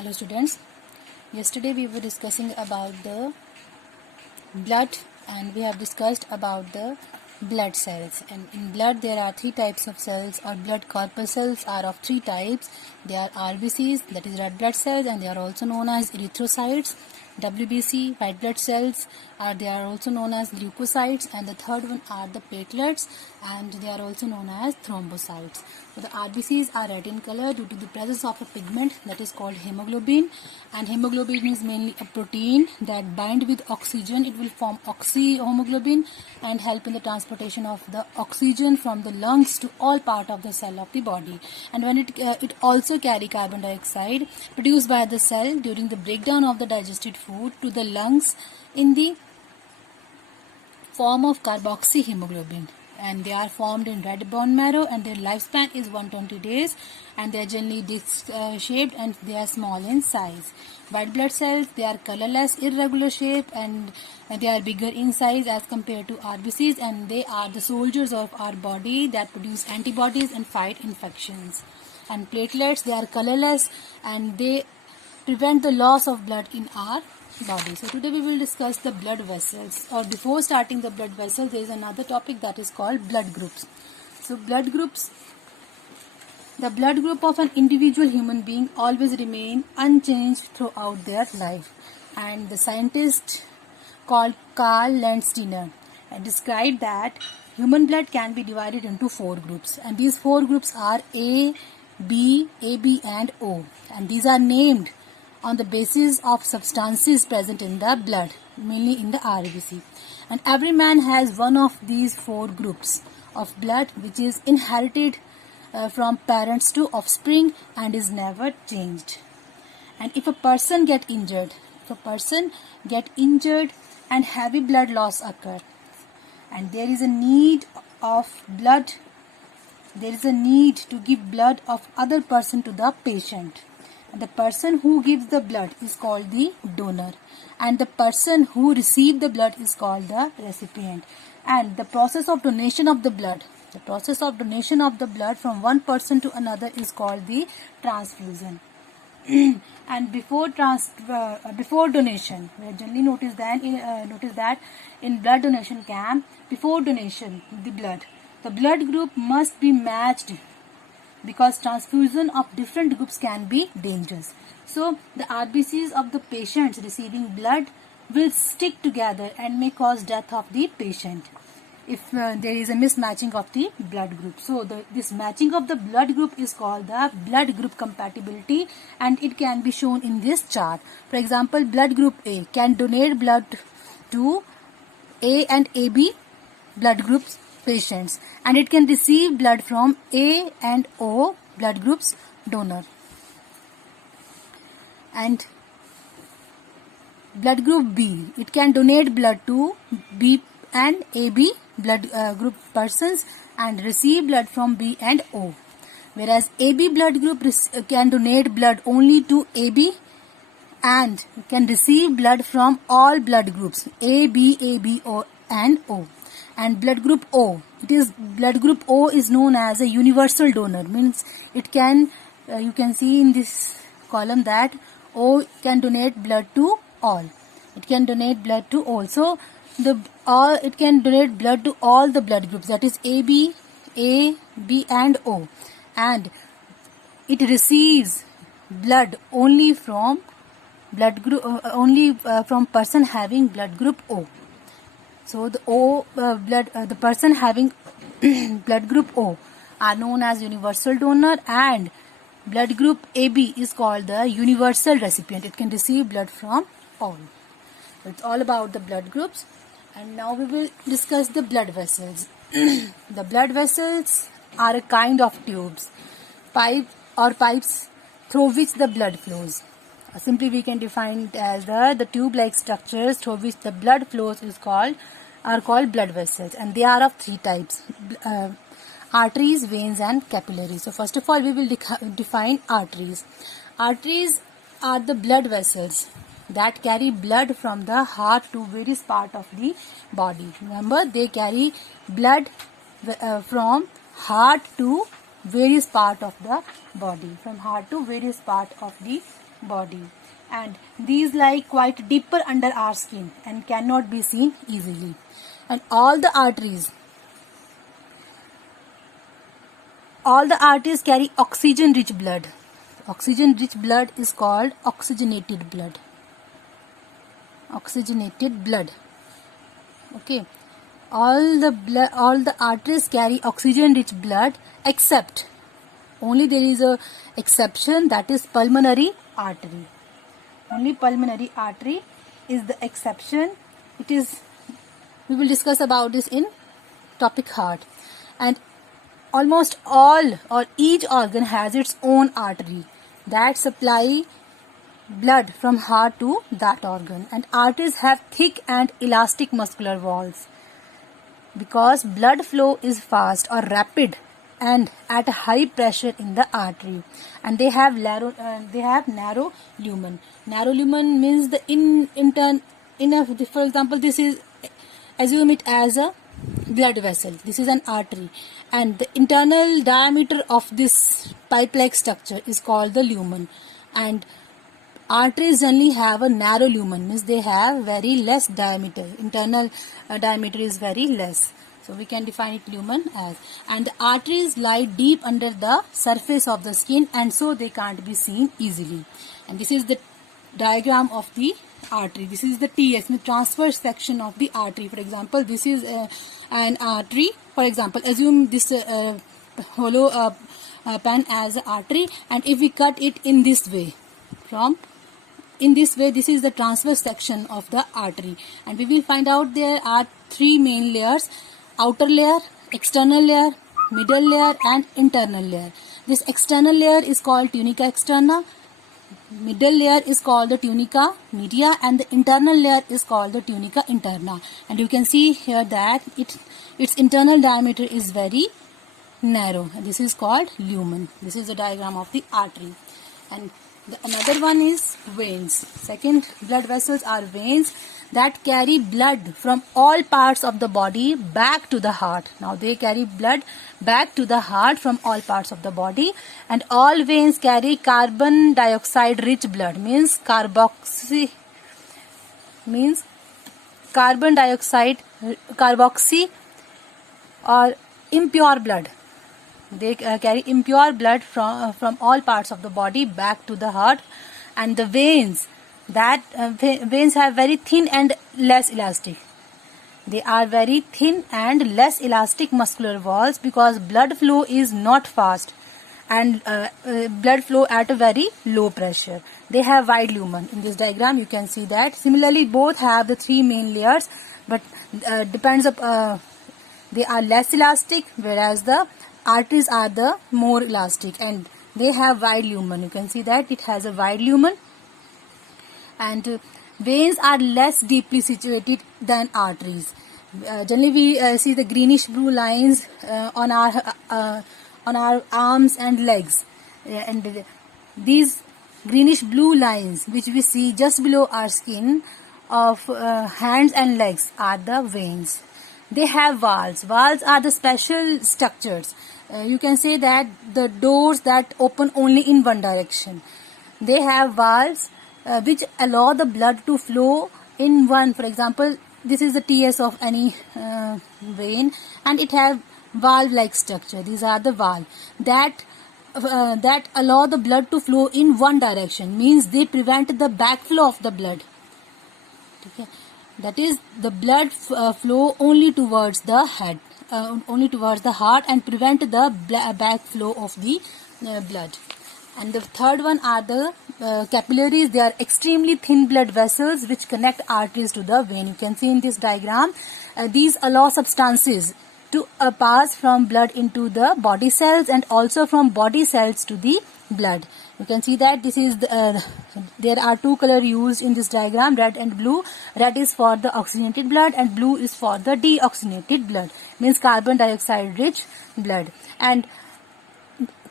Hello students, yesterday we were discussing about the blood and we have discussed about the blood cells, and in blood there are three types of cells, or blood corpuscles are of three types. They are RBCs, that is red blood cells, and they are also known as erythrocytes. WBC, white blood cells, they are also known as leukocytes, and the third one are the platelets, and they are also known as thrombocytes. So the RBCs are red in color due to the presence of a pigment that is called hemoglobin, and hemoglobin is mainly a protein that bind with oxygen. It will form oxyhemoglobin and help in the transportation of the oxygen from the lungs to all part of the cell of the body. And when it also carry carbon dioxide produced by the cell during the breakdown of the digested food to the lungs in the form of carboxyhemoglobin, and they are formed in red bone marrow, and their lifespan is 120 days, and they are generally disc shaped, and they are small in size. White blood cells, they are colorless, irregular shape, and they are bigger in size as compared to RBCs, and they are the soldiers of our body that produce antibodies and fight infections. And platelets, they are colorless and they prevent the loss of blood in our body. So today we will discuss the blood vessels, or before starting the blood vessels there is another topic that is called blood groups. So blood groups, the blood group of an individual human being always remain unchanged throughout their life, and the scientist called Karl Landsteiner described that human blood can be divided into four groups, and these four groups are A, B, AB and O, and these are named on the basis of substances present in the blood, mainly in the RBC. And every man has one of these four groups of blood which is inherited from parents to offspring and is never changed. And if a person get injured and heavy blood loss occur, and there is a need to give blood of other person to the patient. And the person who gives the blood is called the donor, and the person who receives the blood is called the recipient. And the process of donation of the blood from one person to another is called the transfusion. And before donation, we generally notice that in blood donation camp, before donation the blood group must be matched, because transfusion of different groups can be dangerous. So the RBCs of the patients receiving blood will stick together and may cause death of the patient if there is a mismatching of the blood group. So this matching of the blood group is called the blood group compatibility, and it can be shown in this chart. For example, blood group A can donate blood to A and AB blood groups patients, and it can receive blood from A and O blood groups donor. And blood group B, it can donate blood to B and AB blood group persons and receive blood from B and O, whereas AB blood group can donate blood only to AB and can receive blood from all blood groups A, B, AB, O and O. And blood group O, blood group O is known as a universal donor, means it can you can see in this column that O can donate blood to all. It can donate blood to all. So it can donate blood to all the blood groups, that is A, B and O, and it receives blood only from from person having blood group O. So the person having blood group O are known as universal donor, and blood group AB is called the universal recipient. It can receive blood from all. So it's all about the blood groups. And now we will discuss the blood vessels. The blood vessels are a kind of tubes, pipes through which the blood flows. Simply we can define it as the tube-like structures through which the blood flows are called blood vessels, and they are of three types: arteries, veins and capillaries. So first of all we will define arteries. Arteries are the blood vessels that carry blood from the heart to various part of the body. Remember, they carry blood from heart to various part of the body, body, and these lie quite deeper under our skin and cannot be seen easily. And all the arteries carry oxygen rich blood. Oxygen rich blood is called oxygenated blood. Okay, all the arteries carry oxygen rich blood, except only there is a exception, that is pulmonary artery. Only pulmonary artery is the exception. We will discuss about this in topic heart. And almost all or each organ has its own artery that supply blood from heart to that organ. And arteries have thick and elastic muscular walls because blood flow is fast or rapid and at a high pressure in the artery. And they have narrow lumen. Narrow lumen means the for example, this is, assume it as a blood vessel. This is an artery, and the internal diameter of this pipe-like structure is called the lumen. And arteries generally have a narrow lumen, means they have very less diameter. Internal diameter is very less. So we can define it lumen as. And the arteries lie deep under the surface of the skin, and so they can't be seen easily. And this is the diagram of the artery. This is the TS, the transverse section of the artery. For example, this is an artery. For example, assume this hollow pen as an artery, and if we cut it in this way, this is the transverse section of the artery. And we will find out there are three main layers: outer layer, external layer, middle layer, and internal layer. This external layer is called tunica externa, middle layer is called the tunica media, and the internal layer is called the tunica interna. And you can see here that its internal diameter is very narrow. This is called lumen. This is the diagram of the artery. And another one is veins. Second blood vessels are veins that carry blood from all parts of the body back to the heart. Now they carry blood back to the heart from all parts of the body, and all veins carry carbon dioxide rich blood, means carboxy or impure blood. They carry impure blood from all parts of the body back to the heart. And the veins have very thin and less elastic. They are very thin and less elastic muscular walls because blood flow is not fast and blood flow at a very low pressure. They have wide lumen. In this diagram you can see that. Similarly, both have the three main layers, but depends upon they are less elastic, whereas the arteries are the more elastic, and they have wide lumen. You can see that it has a wide lumen. And veins are less deeply situated than arteries. Generally we see the greenish blue lines on our arms and legs, and these greenish blue lines which we see just below our skin of hands and legs are the veins. They have valves. Valves are the special structures. You can say that the doors that open only in one direction. They have valves which allow the blood to flow in one. For example, this is the TS of any vein, and it have valve-like structure. These are the valves that allow the blood to flow in one direction. Means they prevent the backflow of the blood. Okay. That is, the blood flow only towards the head, only towards the heart, and prevent the backflow of the blood. And the third one are the capillaries. They are extremely thin blood vessels which connect arteries to the vein. You can see in this diagram, these allow substances to pass from blood into the body cells and also from body cells to the blood. You can see that this is there are two colors used in this diagram, red and blue. Red is for the oxygenated blood and blue is for the deoxygenated blood, means carbon dioxide rich blood. And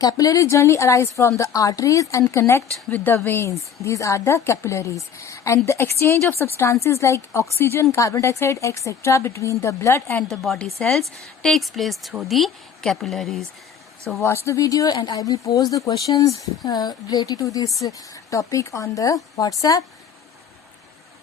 capillaries generally arise from the arteries and connect with the veins. These are the capillaries. And the exchange of substances like oxygen, carbon dioxide, etc. between the blood and the body cells takes place through the capillaries. So watch the video and I will post the questions related to this topic on the WhatsApp.